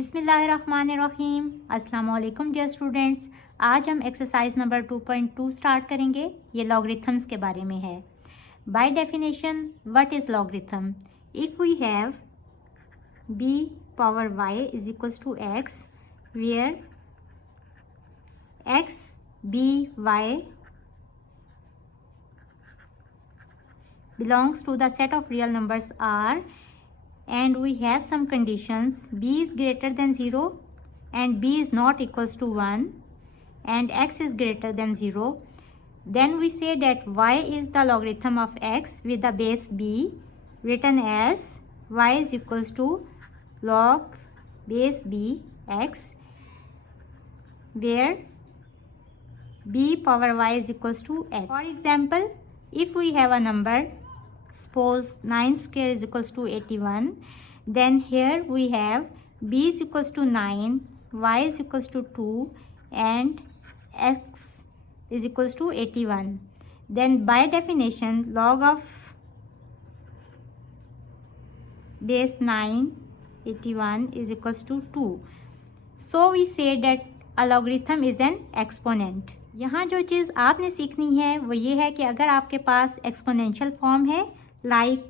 बिस्मिल्लाहिर्रहमानिर्रहीम। अस्सलाम वालेकुम डियर स्टूडेंट्स। आज हम एक्सरसाइज नंबर 2.2 स्टार्ट करेंगे। ये लॉगरिथम्स के बारे में है। By definition what is logarithm? If we have b power y is equals to x where x b y belongs to the set of real numbers r, and we have some conditions: b is greater than 0 and b is not equals to 1 and x is greater than 0, then we say that y is the logarithm of x with the base b, written as y is equals to log base b x, where b power y is equals to x. For example, if we have a number, suppose 9 square is equals to 81, then here we have b is equals to 9, y is equals to 2 and x is equals to 81. Then by definition log of base 9 81 is equals to 2. So we say that a logarithm is an exponent. यहाँ जो चीज़ आपने सीखनी है वो ये है कि अगर आपके पास एक्सपोनेंशियल फॉर्म है like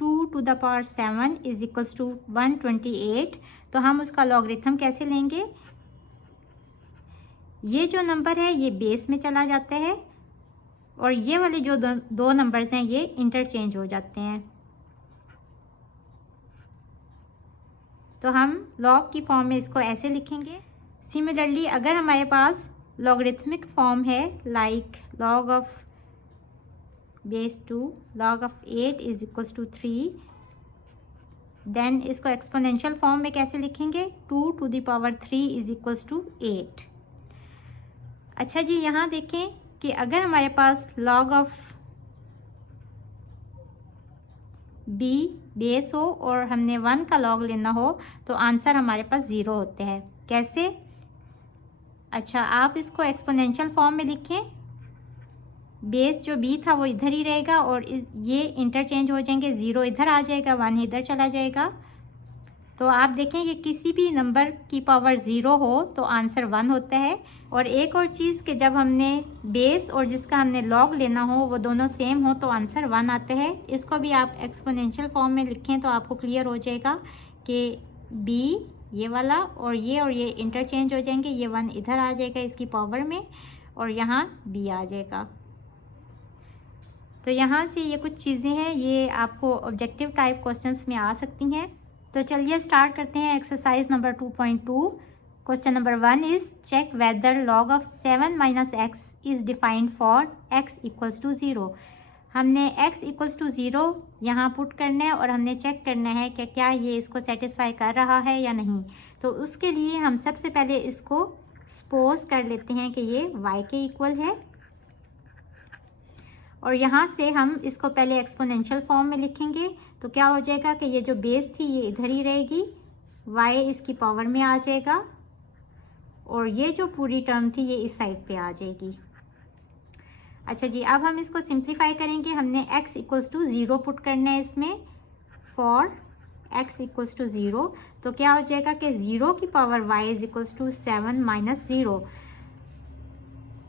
2 to the power 7 is equals to 128, तो हम उसका लॉगरिथम कैसे लेंगे? ये जो नंबर है ये बेस में चला जाता है और ये वाले जो दो नंबर्स हैं ये इंटरचेंज हो जाते हैं, तो हम लॉग की फॉर्म में इसको ऐसे लिखेंगे। सिमिलरली अगर हमारे पास लॉगरिथमिक फॉर्म है like log of base 2 log of 8 is equals to 3, then इसको एक्सपोनेंशियल फॉर्म में कैसे लिखेंगे? 2 to the power 3 is equals to 8। अच्छा जी, यहाँ देखें कि अगर हमारे पास log ऑफ b बेस हो और हमने 1 का log लेना हो तो आंसर हमारे पास 0 होते हैं। कैसे? अच्छा, आप इसको एक्सपोनेंशियल फॉर्म में लिखें। बेस जो b था वो इधर ही रहेगा और ये इंटरचेंज हो जाएंगे, 0 इधर आ जाएगा, 1 इधर चला जाएगा। तो आप देखें कि किसी भी नंबर की पावर 0 हो तो आंसर 1 होता है। और एक और चीज़ कि जब हमने बेस और जिसका हमने लॉग लेना हो वो दोनों सेम हो तो आंसर 1 आता है। इसको भी आप एक्सपोनेंशियल फॉर्म में लिखें तो आपको क्लियर हो जाएगा कि b ये वाला और ये इंटरचेंज हो जाएंगे, ये 1 इधर आ जाएगा इसकी पावर में और यहाँ b आ जाएगा। तो यहाँ से ये कुछ चीज़ें हैं, ये आपको ऑब्जेक्टिव टाइप क्वेश्चंस में आ सकती हैं। तो चलिए स्टार्ट करते हैं exercise number 2.2। Question number 1 is check whether log of 7 minus X is defined for x equals to 0। हमने x इक्वल्स टू 0 यहाँ पुट करना है और हमने चेक करना है कि क्या ये इसको सेटिस्फाई कर रहा है या नहीं। तो उसके लिए हम सबसे पहले इसको सपोज कर लेते हैं कि ये y के इक्वल है और यहाँ से हम इसको पहले एक्सपोनेंशियल फॉर्म में लिखेंगे। तो क्या हो जाएगा कि ये जो बेस थी ये इधर ही रहेगी, y इसकी पावर में आ जाएगा और ये जो पूरी टर्म थी ये इस साइड पे आ जाएगी। अच्छा जी, अब हम इसको सिंप्लीफाई करेंगे। हमने x इक्वल्स टू 0 पुट करना है इसमें फॉर x इक्वल्स टू 0। तो क्या हो जाएगा कि 0 की power y is equals to 7 minus 0।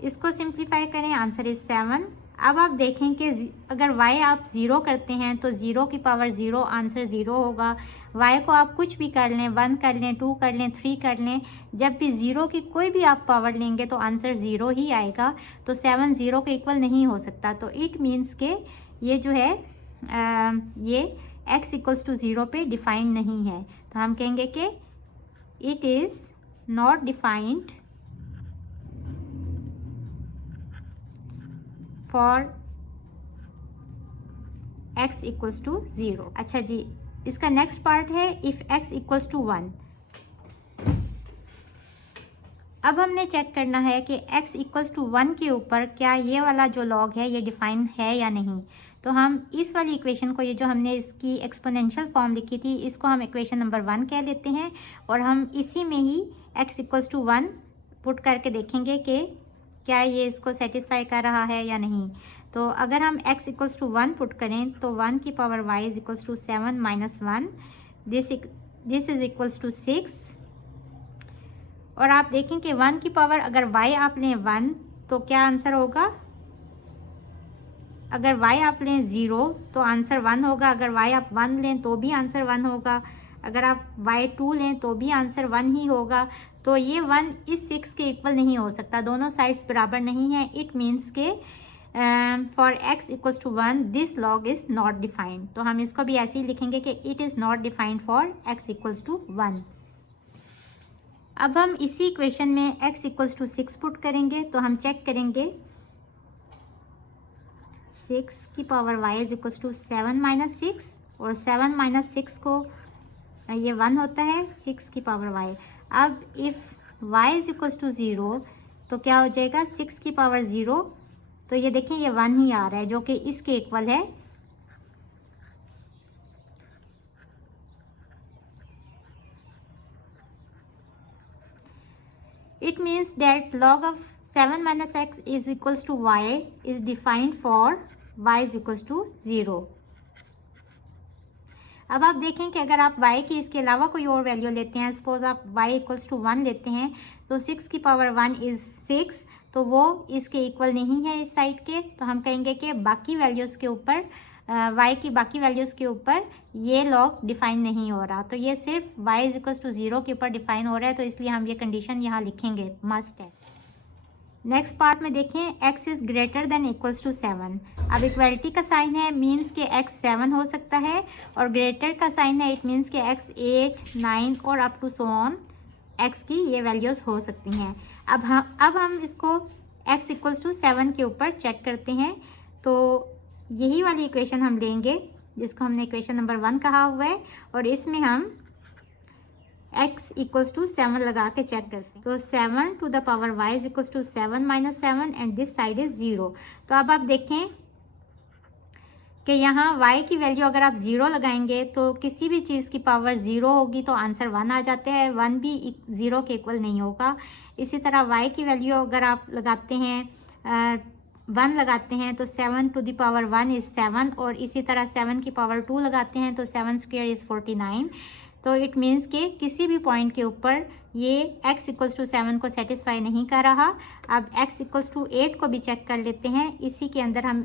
इसको सिंप्लीफाई करें, आंसर इज 7। अब आप देखें कि अगर y आप 0 करते हैं तो 0 की पावर 0 आंसर 0 होगा। y को आप कुछ भी कर लें, 1 कर लें, 2 कर लें, 3 कर लें, जब भी 0 की कोई भी आप पावर लेंगे तो आंसर 0 ही आएगा। तो 7 0 के इक्वल नहीं हो सकता। तो इट मीन्स के ये जो है ये x इक्वल्स टू 0 पे डिफाइंड नहीं है। तो हम कहेंगे कि it is not defined for x equals to 0। अच्छा जी, इसका नेक्स्ट पार्ट है इफ़ x इक्वल्स टू 1। अब हमने चेक करना है कि x इक्वल्स टू 1 के ऊपर क्या ये वाला जो लॉग है ये डिफाइन है या नहीं। तो हम इस वाली इक्वेशन को, ये जो हमने इसकी एक्सपोनेंशियल फॉर्म लिखी थी, इसको हम इक्वेशन नंबर 1 कह लेते हैं और हम इसी में ही x इक्वल्स टू 1 पुट करके देखेंगे कि क्या ये इसको सेटिस्फाई कर रहा है या नहीं। तो अगर हम x इक्वल्स टू 1 पुट करें तो 1 की power y is equals to 7 minus 1, this this is equals to 6। और आप देखें कि 1 की पावर अगर y आप लें 1 तो क्या आंसर होगा, अगर y आप लें 0 तो आंसर 1 होगा, अगर y आप 1 लें तो भी आंसर 1 होगा, अगर आप y 2 लें तो भी आंसर 1 ही होगा। तो ये 1 इस 6 के इक्वल नहीं हो सकता, दोनों साइड्स बराबर नहीं है। इट मीन्स के for x equals to 1 this log is not defined. तो हम इसको भी ऐसे ही लिखेंगे कि it is not defined for x equals to 1। अब हम इसी इक्वेशन में x इक्वल्स टू 6 पुट करेंगे। तो हम चेक करेंगे 6 की power y is equals to 7 minus 6, और 7 माइनस 6 को ये 1 होता है 6 की पावर y। अब if y is equals to 0 तो क्या हो जाएगा 6 की पावर 0, तो ये देखें ये 1 ही आ रहा है जो कि इसके इक्वल है। It means that log of 7 minus x is equals to y is defined for y is equals to 0। अब आप देखें कि अगर आप y की इसके अलावा कोई और वैल्यू लेते हैं, सपोज आप y इक्वल्स टू 1 लेते हैं, तो 6 की पावर 1 इज़ 6, तो वो इसके इक्वल नहीं है इस साइड के। तो हम कहेंगे कि बाकी वैल्यूज़ के ऊपर y की बाकी वैल्यूज़ के ऊपर ये लॉग डिफाइन नहीं हो रहा, तो ये सिर्फ y इज इक्वल्स टू 0 के ऊपर डिफाइन हो रहा है। तो इसलिए हम ये कंडीशन यहाँ लिखेंगे, मस्ट है। नेक्स्ट पार्ट में देखें x is greater than equals to 7। अब इक्वलिटी का साइन है, मीन्स के x 7 हो सकता है, और ग्रेटर का साइन है, इट मीन्स के x 8, 9 और up to so on x की ये वैल्यूज़ हो सकती हैं। अब हम इसको x इक्वल्स टू 7 के ऊपर चेक करते हैं। तो यही वाली इक्वेशन हम लेंगे जिसको हमने इक्वेशन नंबर 1 कहा हुआ है, और इसमें हम x इक्वल्स टू 7 लगा के चेक करते हैं। तो 7 to the power y is equals to 7 minus 7 and this side is 0। तो अब आप देखें कि यहाँ y की वैल्यू अगर आप 0 लगाएंगे तो किसी भी चीज़ की पावर 0 होगी तो आंसर 1 आ जाते हैं, 1 भी 0 के इक्वल नहीं होगा। इसी तरह y की वैल्यू अगर आप लगाते हैं 1 लगाते हैं तो 7 टू द पावर 1 इज़ 7, और इसी तरह 7 की पावर 2 लगाते हैं तो 7 स्क्वायर इज़ 49। तो इट मीन्स के किसी भी पॉइंट के ऊपर ये x इक्वल्स टू 7 को सेटिस्फाई नहीं कर रहा। अब x इक्वल्स टू 8 को भी चेक कर लेते हैं। इसी के अंदर हम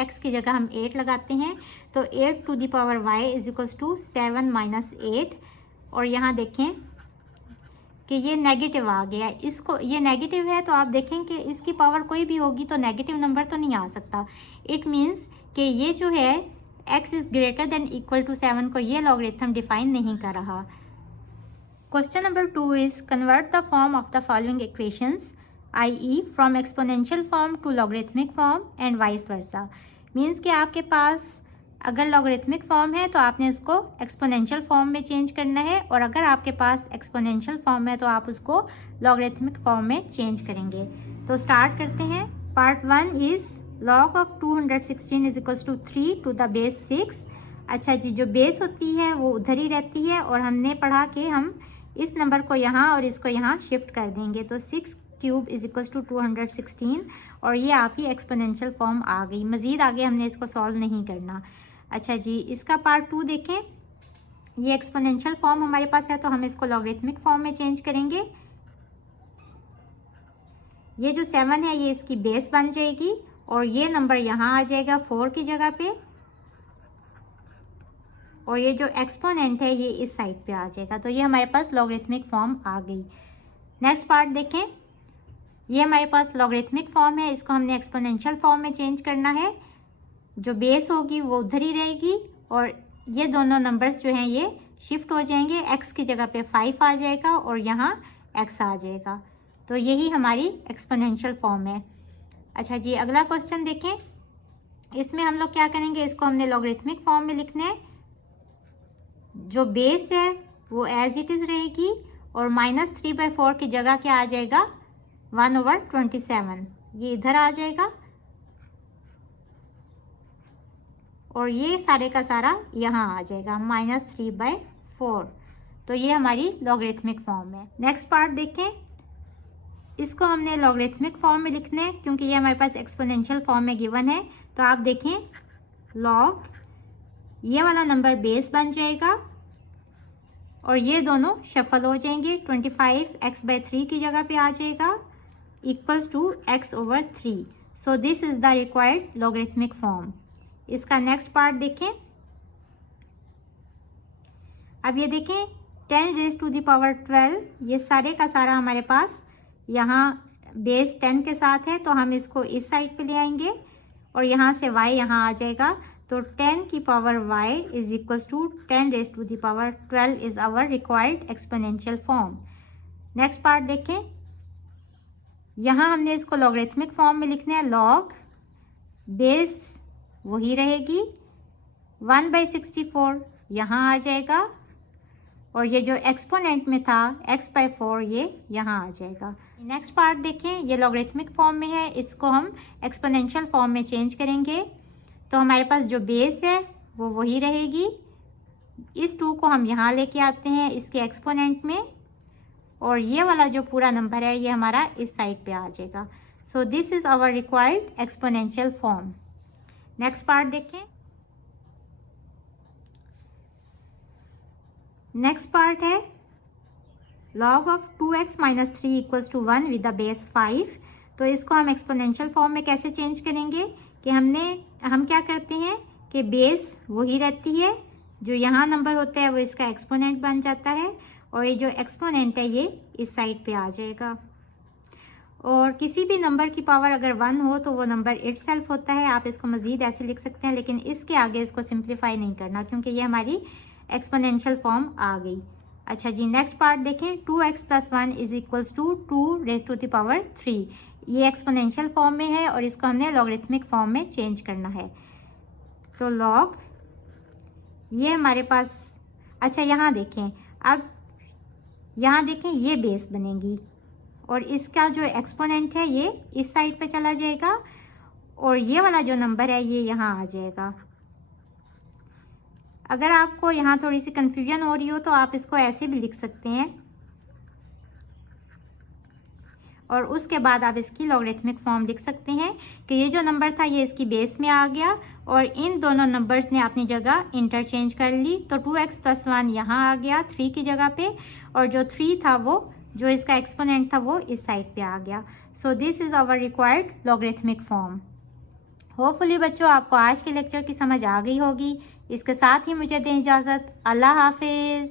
x की जगह हम 8 लगाते हैं, तो 8 to the power y is equals to 7 minus 8, और यहाँ देखें कि ये नेगेटिव आ गया। इसको ये नेगेटिव है तो आप देखें कि इसकी पावर कोई भी होगी तो नेगेटिव नंबर तो नहीं आ सकता। इट मीन्स कि ये जो है x is greater than equal to 7 को ये लॉगरिथम डिफाइन नहीं कर रहा। Question number 2 is convert the form of the following equations i.e. From exponential form to logarithmic form and vice versa. Means कि आपके पास अगर लॉगरिथमिक फॉर्म है तो आपने उसको एक्सपोनेंशियल फॉर्म में चेंज करना है, और अगर आपके पास एक्सपोनेंशियल फॉर्म है तो आप उसको लॉगरिथमिक फॉर्म में चेंज करेंगे। तो स्टार्ट करते हैं। Part 1 is log of 216 is equals to 3 to the base 6। अच्छा जी, जो बेस होती है वो उधर ही रहती है, और हमने पढ़ा कि हम इस नंबर को यहाँ और इसको यहाँ शिफ्ट कर देंगे। तो 6 क्यूब इज इक्वल्स टू 216, और ये आपकी एक्सपोनेंशियल फॉर्म आ गई। मज़ीद आगे हमने इसको सॉल्व नहीं करना। अच्छा जी, इसका पार्ट 2 देखें। ये एक्सपोनेंशियल फॉर्म हमारे पास है तो हम इसको लॉगरिथमिक फॉर्म में चेंज करेंगे। ये जो 7 है ये इसकी बेस बन जाएगी, और ये नंबर यहाँ आ जाएगा 4 की जगह पे, और ये जो एक्सपोनेंट है ये इस साइड पे आ जाएगा। तो ये हमारे पास लॉगरिथमिक फॉर्म आ गई। नेक्स्ट पार्ट देखें। ये हमारे पास लॉगरिथमिक फॉर्म है, इसको हमने एक्सपोनेंशियल फॉर्म में चेंज करना है। जो बेस होगी वो उधर ही रहेगी, और ये दोनों नंबर्स जो हैं ये शिफ्ट हो जाएंगे। x की जगह पे 5 आ जाएगा और यहाँ x आ जाएगा। तो यही हमारी एक्सपोनेंशियल फॉर्म है। अच्छा जी, अगला क्वेश्चन देखें। इसमें हम लोग क्या करेंगे, इसको हमने लॉगरिथमिक फॉर्म में लिखना है। जो बेस है वो एज इट इज़ रहेगी, और -3/4 की जगह क्या आ जाएगा 1/27, ये इधर आ जाएगा, और ये सारे का सारा यहाँ आ जाएगा -3/4। तो ये हमारी लॉगरिथमिक फॉर्म है। नेक्स्ट पार्ट देखें। इसको हमने लॉगरिथमिक फॉर्म में लिखना है क्योंकि ये हमारे पास एक्सपोनेंशियल फॉर्म में गिवन है। तो आप देखें, लॉग ये वाला नंबर बेस बन जाएगा, और ये दोनों शफल हो जाएंगे। 25x/3 की जगह पे आ जाएगा equals to x/3। So this is the required logarithmic form. इसका नेक्स्ट पार्ट देखें। अब ये देखें 10⁻12, ये सारे का सारा हमारे पास यहाँ बेस 10 के साथ है, तो हम इसको इस साइड पे ले आएंगे और यहाँ से y यहाँ आ जाएगा। तो 10 की power y is equals to 10⁻12 is our required exponential form. Next part देखें। यहाँ हमने इसको लॉगरिथमिक फॉर्म में लिखना है। लॉग बेस वही रहेगी, 1/64 यहाँ आ जाएगा और ये जो एक्सपोनेंट में था x/4 ये यहाँ आ जाएगा। नेक्स्ट पार्ट देखें, ये लॉगरिथमिक फॉर्म में है, इसको हम एक्सपोनेंशियल फॉर्म में चेंज करेंगे। तो हमारे पास जो बेस है वो वही रहेगी। इस 2 को हम यहाँ लेके आते हैं इसके एक्सपोनेंट में और ये वाला जो पूरा नंबर है ये हमारा इस साइड पे आ जाएगा। So this is our required exponential form. Next part देखें। नेक्स्ट पार्ट है log of 2x minus 3 equals to 1 with the base 5। तो इसको हम एक्सपोनेंशियल फॉर्म में कैसे चेंज करेंगे कि हम क्या करते हैं कि बेस वही रहती है, जो यहाँ नंबर होता है वो इसका एक्सपोनेंट बन जाता है और ये जो एक्सपोनेंट है ये इस साइड पे आ जाएगा। और किसी भी नंबर की पावर अगर 1 हो तो वो नंबर इटसेल्फ होता है। आप इसको मज़ीद ऐसे लिख सकते हैं, लेकिन इसके आगे इसको सिंप्लीफाई नहीं करना क्योंकि ये हमारी एक्सपोनेंशियल फॉर्म आ गई। अच्छा जी, नेक्स्ट पार्ट देखें। 2x + 1 is equals to 2⁻3। ये एक्सपोनेंशियल फॉर्म में है और इसको हमने लॉगरिथमिक फॉर्म में चेंज करना है। तो लॉग ये हमारे पास, अच्छा यहाँ देखें, अब यहाँ देखें ये बेस बनेगी और इसका जो एक्सपोनेंट है ये इस साइड पे चला जाएगा और ये वाला जो नंबर है ये यहाँ आ जाएगा। अगर आपको यहाँ थोड़ी सी कंफ्यूजन हो रही हो तो आप इसको ऐसे भी लिख सकते हैं और उसके बाद आप इसकी लॉगरिथमिक फॉर्म लिख सकते हैं कि ये जो नंबर था ये इसकी बेस में आ गया और इन दोनों नंबर्स ने अपनी जगह इंटरचेंज कर ली। तो 2x + 1 यहाँ आ गया 3 की जगह पे और जो 3 था वो जो इसका एक्सपोनेंट था वो इस साइड पे आ गया। So this is our required logarithmic form. Hopefully बच्चों आपको आज के लेक्चर की समझ आ गई होगी। इसके साथ ही मुझे दें इजाज़त। अल्लाह हाफिज़।